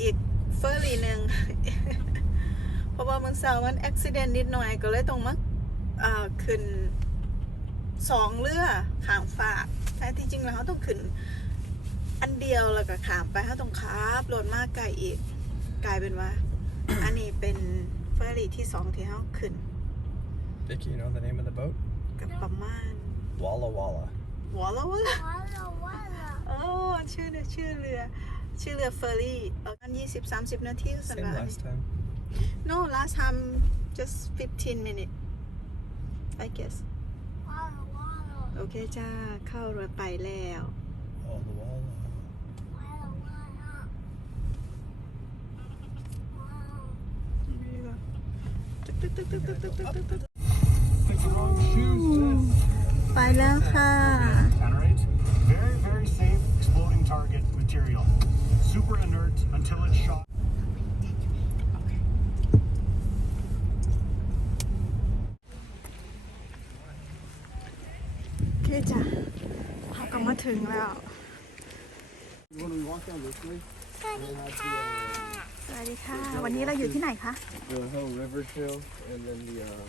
อีกเฟอร์รี่หนึ่งเพราะว่ามันเสาร์มันอุบิเหตุนิดหน่อยก็เลยต้องมาเอ่อขึ้นสองเรือขามฝากแต่ที่จริงแล้วเขาต้องขึ้น อันเดียวแล้วก็ขามไปเขาต้องขับรถมากไกลอีกกลายเป็นว่า อันนี้เป็นเฟอร์รี่ที่สองที่เขาขึ้น Vicky, you know the name of the boat? กับประมาณ Walla Walla. วอลล์วะ Walla walla. โอ้ชื่อเรือชื่อเรือ ชื่อเรือเฟอร์รี่ประมาณยี่สิบสามสิบนาทีสัน Same ว่า last time. no last time just 15 minutes I guess Walla walla. โอเคจ้า เข้าเรือไปแล้ว Walla Walla. Walla walla. Wow. ตึ๊กตึ๊กตึ๊กตึ๊กตึ๊กตึ๊กตึ๊กตึ๊กตึ๊ก Take the wrong shoes, then. ไปแล้วค่ะ Generate very, very safe exploding target material. Super inert until it's shot. โอเคจ้าเราก็มา ถึงแล้ว When we walk down this way, สวัสดีค่ะ วันนี้เราอยู่ที่ไหนคะ the whole river trail, and then the um,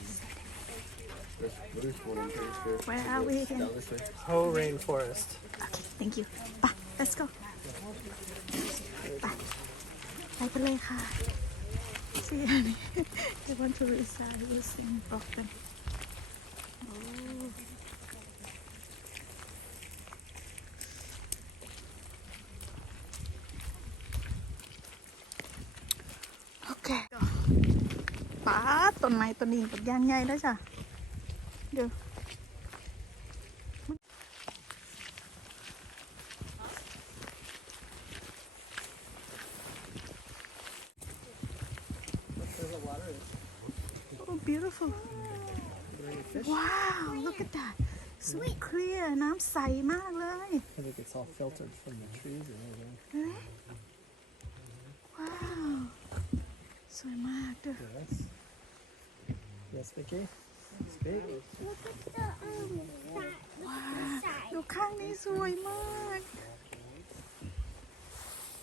there's, there's one in Paris there. Where are we again? Down this way. Whole rainforest. โอเค thank you ไป let's go ไปไปกันเลยค่ะ See I want to resign this in Brockton โอ้โอเคป้าด ต้นไม้ต้นนี้เป็นยางใหญ่แล้วจ้ะเดี๋ยว Oh, beautiful. Wow, look at that. So clear น้ำใสมากเลย I think it's all filtered from the trees and everything. ว้าว สวยมากด้วย Yes. Yes, Vicky? Speak. Look at the um that look at the side. ดูข้างนี้สวยมาก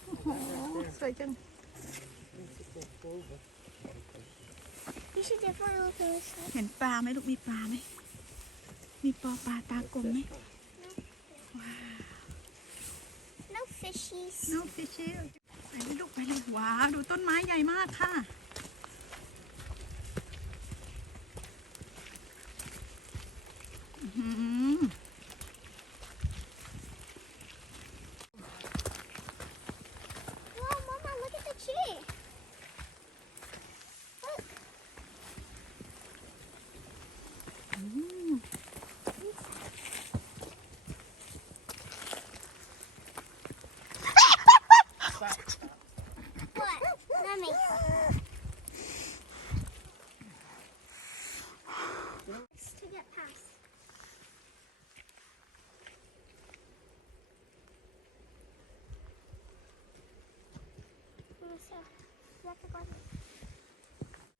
โอ้โห สวยจัง You should definitely look at the side. เห็นปลาไหมลูก มีปลาไหม มีปอปลาตากลมไหม No fishies. no fish ไปเลยลูกไปเลยว้าวดูต้นไม้ใหญ่มากค่ะ Mm-hmm. ra các con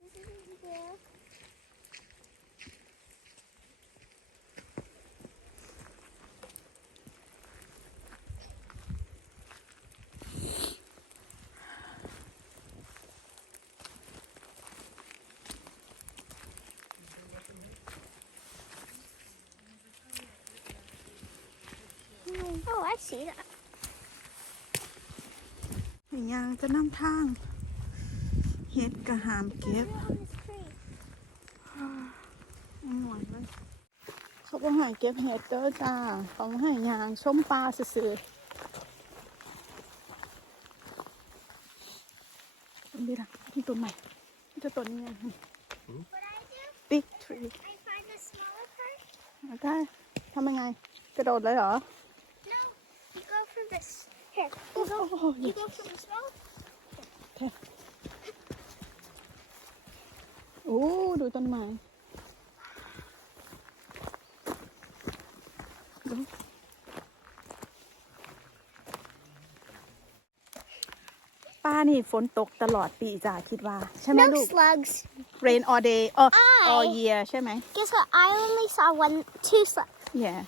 video Oh, I see that. อย่างจะนำทาง ดกระหามเก็บ They're on this tree. หน่วยเลยเขาก็หายเก็บเห็ดเด้อจ้าเขามาให้ยางชมปลาซื่อๆต้นนี้ล่ะที่ต้นใหม่ที่ต้นนี้ไง What I do, big tree I find the smaller part. แล้วก็ทำยังไง กระโดดเลยเหรอ No, you go from this. Here, you go. โอ้โห You go from the small. โอ้ดูต้นไม้ดูป้านี่ฝนตกตลอดปีจ้าคิดว่า ใช่ไหม No ลูก slugs. rain all day all, I- all year ใช่ไหม Guess what? I only saw one, two slugs. yeah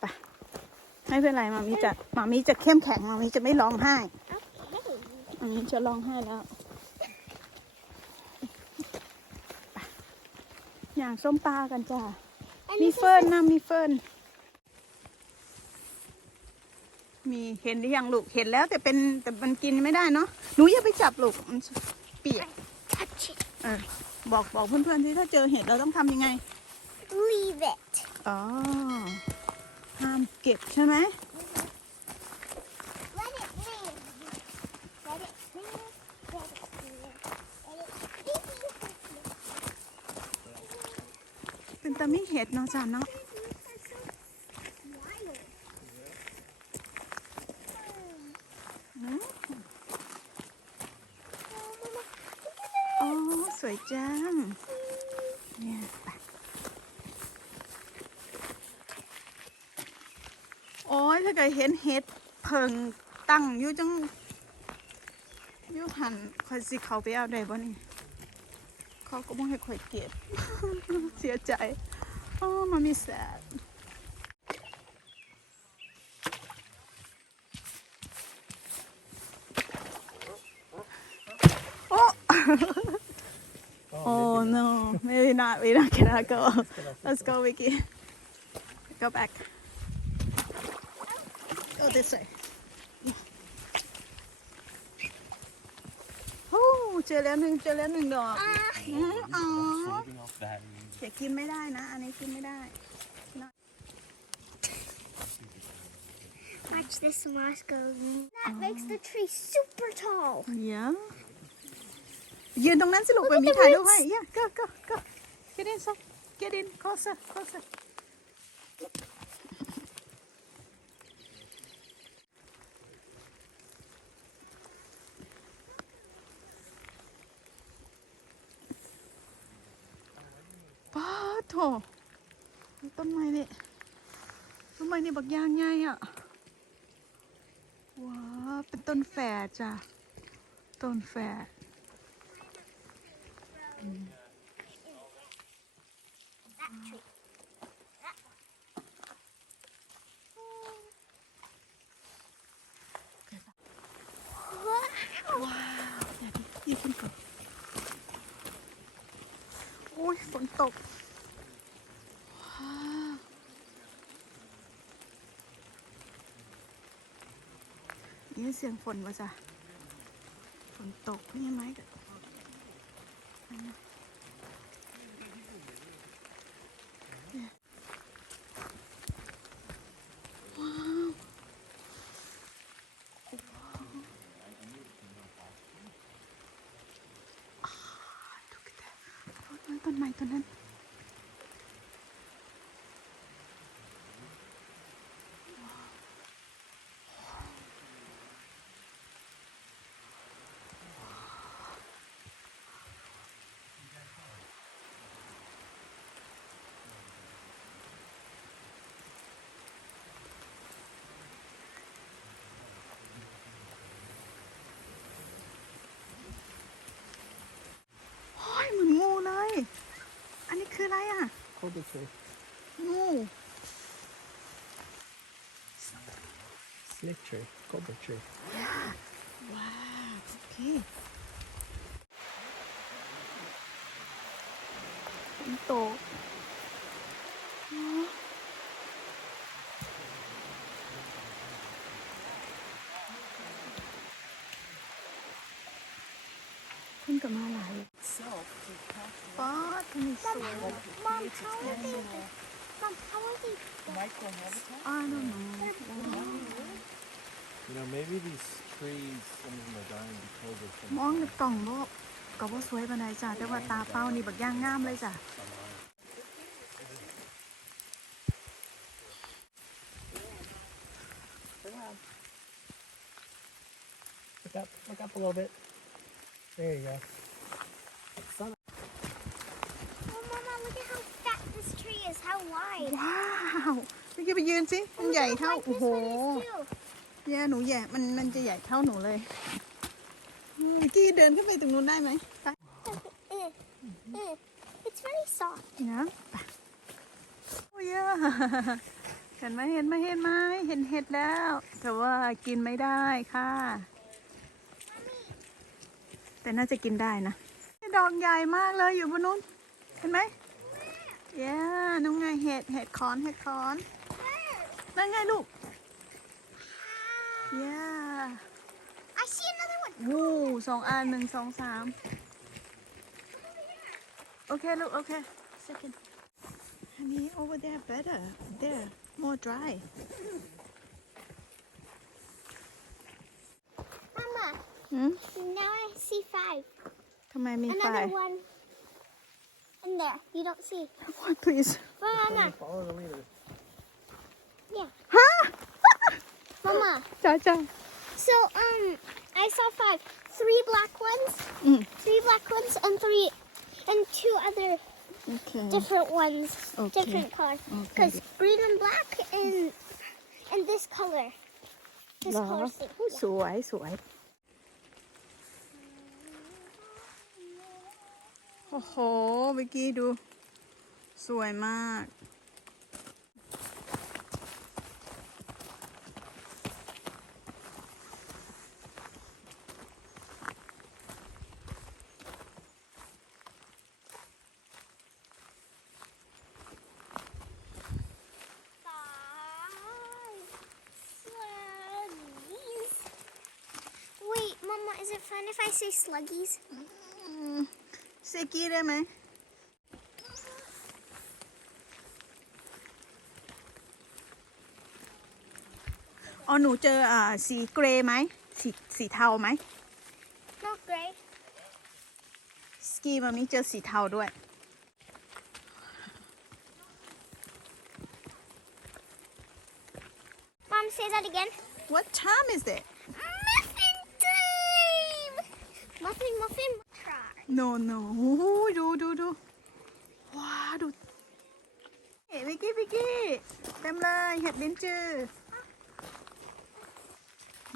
ไปไม่เป็นไรมามีจะมามีจะเข้มแข็งมามีจะไม่ร้องไห้ Okay. อันนี้จะลองให้แล้วไป อย่างส้มปลากันจ้า And มี this is เฟิร์นนะมีเฟิร์นมีเห็นหรือยังลูกเห็นแล้วแต่เป็นแต่มันกินไม่ได้เนาะหนูอย่าไปจับลูกมันเปียก touch it. เออบอกบอกเพื่อนๆที่ถ้าเจอเห็ดเราต้องทำยังไง Leave it. อ๋อห้ามเก็บใช่ไหม live. เป็นตาไม่เห็ดเนาะจ้าเนาะ Wild. อืมอ๋อสวยจัง เนี่ยไปโอ้ยถ้าเกิดเห็นเห็ดเพิงตั้งอยู่จังอยู่หันคอยสิเขาไปเอาได้บ่นี่เขาก็บ่ให้คอยเก็บ เสียใจ อ๋อมามีแสบโอ้ Oh no, maybe not. We're not gonna go. Let's go, Vicky. Go back. Go this way. โอ้เจอแล้วหนึ่งเจอแล้วหนึ่งดอกอืมอ๋อ Saving off that. อย่ากินไม่ได้นะ อันนี้กินไม่ได้ Watch this moss go. That makes the tree super tall. เดี๋ยวยืนตรงนั้นสิลูกไปมีถ่ายรูปให้ yeah go go go get in so get in closer closer ป้าโถต้นไม้นี่ต้นไม้นี่ บักยางไงอะว้าเป็นต้นแฝดจ้ะ ต้นแฝดอืม That tree. That one. Wow. ว้าวเดี๋ยวดิยืดขึ้นก่อนโอ้ยฝนตก ว้าว นี่เสียงฝนวะจ้ะฝนตกนี่ไหมกันว้าว ดูกันเถอะต้นไม้ต้นไม้ต้นนั้น โอ้ยเหมือนงูเลย อันนี้คืออะไร อะ Cobra tree. งู Snake tree. Cobra tree. ว้าวโอเคฝนตกอ๋อขึ้นกับมาหลายป๊าดทำไมสวย Mom, how are they? Mom, how are they? อ้าวน้อง You know, maybe these trees, some of them are dying because of มองในกล่องโลกก็ว่าสวยปานใดจ้ะแต่ว่าตาเป้านี่บักย่างงามเลยจ้ะ Look up. Look up a little bit. There you go. Oh, Mama, look at how fat this tree is. How wide. ว้าวพี่กี้ไปยืนสิมันใหญ่เท่า Like โอ้ this โห one is too. แย่หนูใหญ่มันมันจะใหญ่เท่าหนูเลยอืมพี่กี้เดินขึ้นไปตรงนู้นได้ไหมไป Eh, eh. It's very soft. นะไปโอ้ยอะเห็นไหมเห็นไหมเห็นไหมเห็นเห็ดแล้ว แต่ว่ากินไม่ได้ค่ะ Mommy, แต่น่าจะกินได้นะ ดอกใหญ่มากเลยอยู่บนนู้น เห็นไหมเย้นุ่งไงเห็ดเห็ดคอนเห็ดคอนนั่นไงลูก เย้ I see another one. วู้สองอันหนึ่งสองสาม โอเคลูก โอเค second อันนี้ over there better there more dry Mama, หืม now I see five. ทำไมมีไฟ Another one. In there. You don't see. What please Mama. Follow the leader. Yeah. ฮะ Mama. จ้าจ้า So, um, I saw five. Three black ones, Mm. three black ones, and three, and two other โอเค different ones, Okay. different colors. Okay. Because green and black and and this color. This เหรอ color. thing. อุ๊ยสวยสวย โอ้โหเมื่อกี้ดู สวยมาก is it fun if I say sluggies? เซกี้ได้ไหม อ๋อ หนูเจออ่าสีเกรย์ไหม สีสีเทาไหม Not gray. สกีมามีเจอสีเทาด้วย Mom, say that again. What time is it Muffin, muffin. Try. no no โอ้โหดูดูดูว้าดูเฮ้ยวิกกี้วิกกี้เต็มเลยเห็ดลิ้นจือ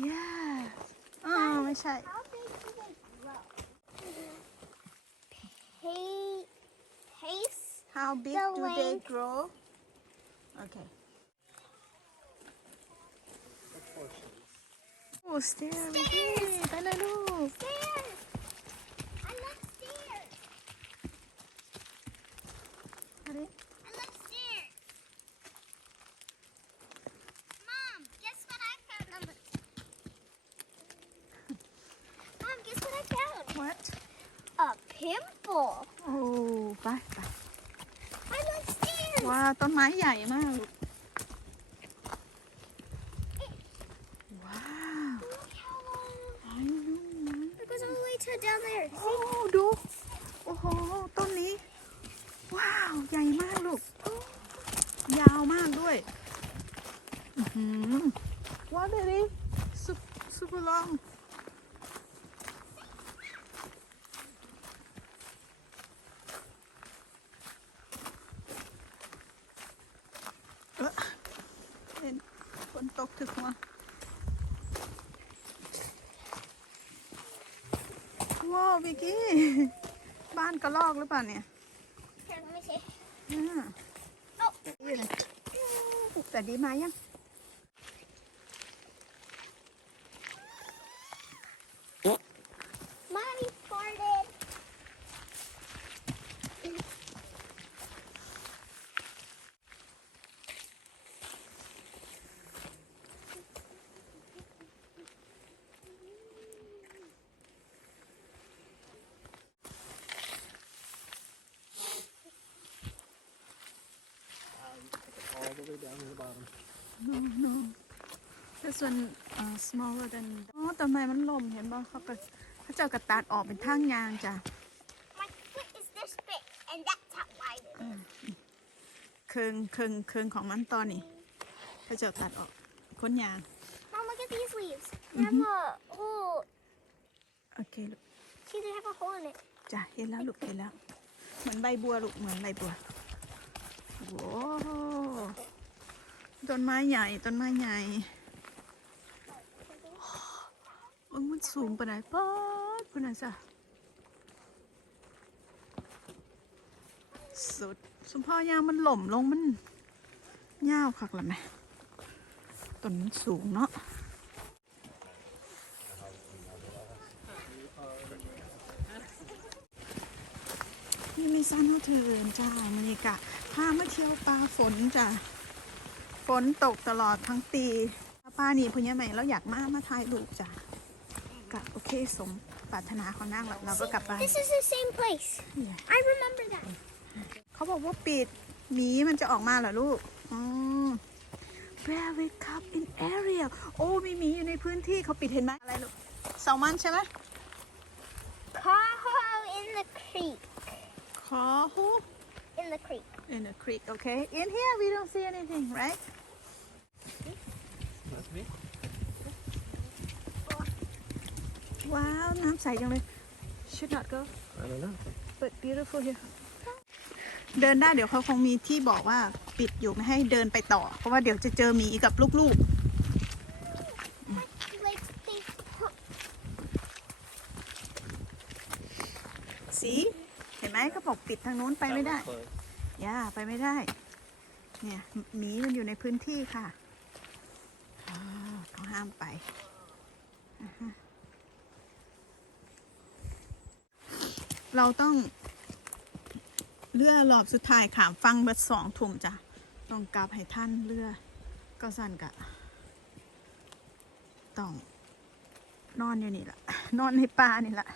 yeah อ๋อไม่ใช่ How big do they grow? Hey, pace. how big The do they length. grow okay โ อ้ stair วิกกี้ไปเลยลูก Stairs. I love stairs. มาดิ I love stairs. Mom, guess what I found on the. Mom, guess what I found? what A pimple. โอ้ไปไป I love stairs. ว้าต้นไม้ใหญ่มากลูกว้าว Look how long. ไอ้นุ่มนะ It are down there. โอ้ดู โอ้โห ต้นนี้ ว้าว ใหญ่มากลูก ยาวมากด้วยว้าวเดดิซุปซุปลองเห็นฝนตกถึกหัว ว้าววิกกี้ บ้านกระลอกหรือเปล่าเนี่ย Here, let me see. อ่า Oh, นี่เลยแต่ดีมายัง the way down to the bottom. no no this one uh, smaller than อ๋อต้นไม้มันล่มเห็นป่ะเขาก็เขาเจ้ากระตัดออกเป็นทางยางจ้ะ My foot is this big, and that's how wide it is. เคืองเคืองเคืองของมันตอนนี้เขาเจ้าตัดออกค้นยาง Mom, look at these leaves. They have a hole. โอเคลูก See, they have a hole in it. จ้ะเห็นแล้วลูกเห็นแล้ว เหมือนใบบัวลูกเหมือนใบบัวโว้ ต้นไม้ใหญ่ต้นไม้ใหญ่โอ้ยมันสูงปานไหนป๊อดปานไหนจ้ะสุดสมพ่อยางมันหล่มลงมันยาวคักละไหมต้นมันสูงเนาะนี่มีซันเฮาเทินจ้ามื้อนี้กะพามาเที่ยวป่าฝนจ้า ฝนตกตลอดทั้งปีป้านี่พุ่นยใหม่เราอยากมามาถ่ายรูปจ้ากะโอเคสมปรารถนาของนางแล้วเราก็กลับบ้าน This is the same place. Yeah. I remember that. เขาบอกว่าปิดหมีมันจะออกมาเหรอลูกอืม Very cup in area โอ้มีหมีอยู่ในพื้นที่เขาปิดเห็นไหมอะไรลูกแซลมอนใช่ไหม Kaho in the creek. ขอฮู In the creek. in the creek okay in here we don't see anything right That's me. ว้าวน้ำใสจังเลย should not go I don't know. but beautiful here เดินได้เดี๋ยวเขาคงมีที่บอกว่าปิดอยู่ไม่ให้เดินไปต่อ เพราะว่าเดี๋ยวจะเจอหมีกับลูก Like they put ๆสีเห็น ไหมเขาบอกปิดทางนู้นไปไม่ได้ Close. ย่าไปไม่ได้ เนี่ยหมีมันอยู่ในพื้นที่ค่ะอ่าเขาห้ามไปอ่าฮะเราต้องเรือรอบสุดท้ายขามฟังเบิดสองทุ่มจ้ะต้องกลับให้ท่านเรือก็สั่นกะต้องนอนอยู่นี่แหละนอนในป่านี่แหละ